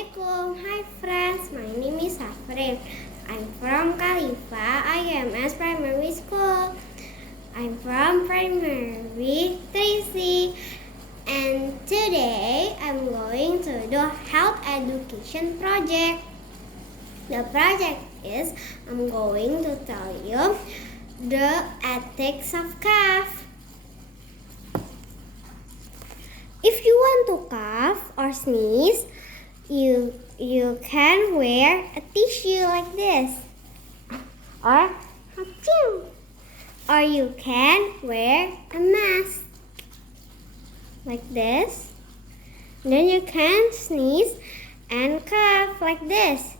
Assalamualaikum. Hi friends, my name is Afrin. I'm from Khalifa IMS Primary School. I'm from Primary 3C, and today I'm going to do health education project. The project is I'm going to tell you the ethics of cough. If you want to cough or sneeze, you can wear a tissue like this, or you can wear a mask like this. Then you can sneeze and cough like this,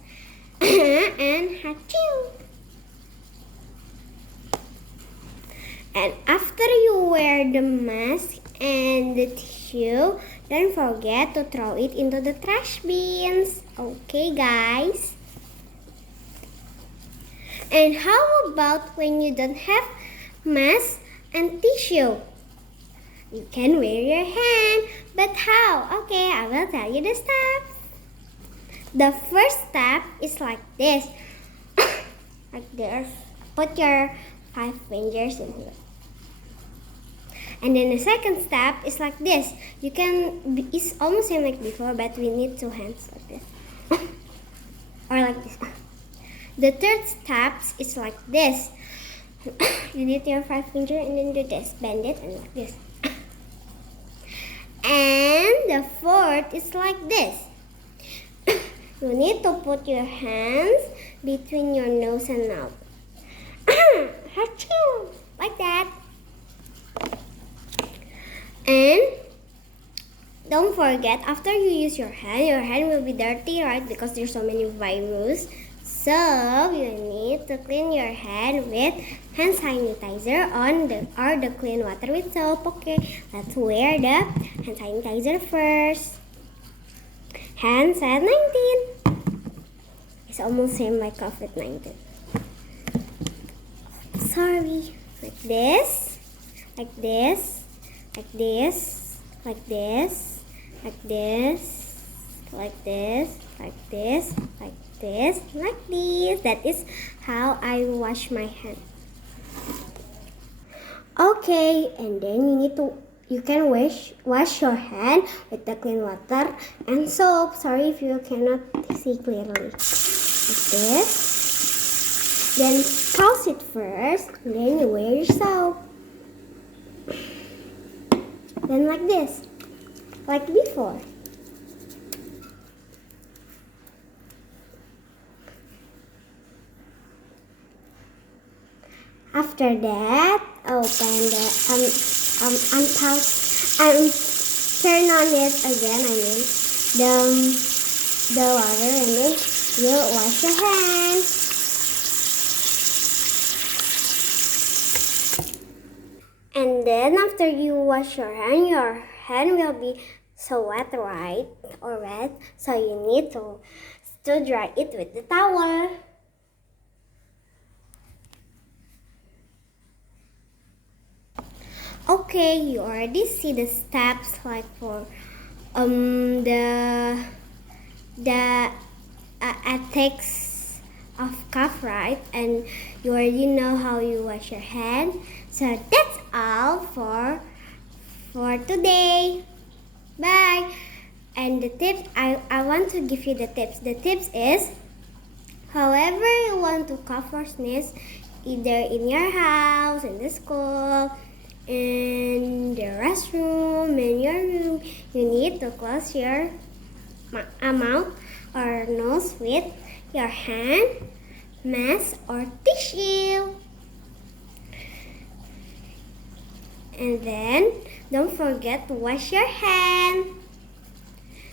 and achoo. And after you wear the mask and the tissue, don't forget to throw it into the trash bins. Okay, guys? And how about when you don't have mask and tissue? You can wear your hand, but how? Okay, I will tell you the steps. The first step is like this. Like this. Put your 5 fingers in here. And then the second step is like this. It's almost same like before, but we need 2 hands like this. Or like this. The third step is like this. You need your 5 fingers and then do this. Bend it and like this. And the fourth is like this. You need to put your hands between your nose and mouth. Like that. And don't forget, after you use your hand will be dirty, right? Because there's so many virus. So you need to clean your hand with hand sanitizer or the clean water with soap. Okay, let's wear the hand sanitizer first. Hand sanitizer 19. It's almost same like COVID-19. Sorry. Like this, like this, like this, like this, like this, like this, like this, like this, like this. That is how I wash my hand. Okay, and then you can wash your hand with the clean water and soap. Sorry if you cannot see clearly. Like this. Then toss it first, and then you wear your soap. Then like this, like before. After that, open the turn on it again. The water, and then you wash your hands. And then after you wash your hand will be so wet, right? Or wet. So you need to dry it with the towel. Okay, you already see the steps like for the ethics of cough, right? And you already know how you wash your hand. So that's all for today. Bye. And the tips, I want to give you the tips. The tips is, however you want to cough or sneeze, either in your house, in the school, in the restroom, in your room, you need to close your mouth or nose with your hand, mask or tissue. And then don't forget to wash your hand.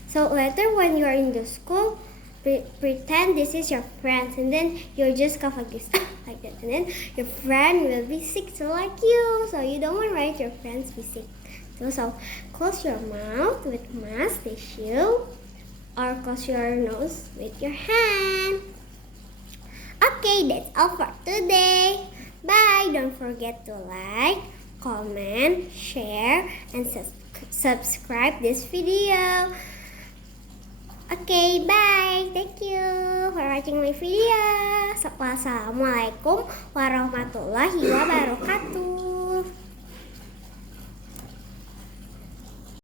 So later when you're in the school, pretend this is your friend, and then you just cough like this, like that, and then your friend will be sick so like you. So you don't want your friends be sick. So close your mouth with mask, tissue, or close your nose with your hand. Okay, that's all for today. Bye. Don't forget to like, comment, share, and subscribe this video. Okay, bye. Thank you for watching my video. Wassalamualaikum warahmatullahi wabarakatuh.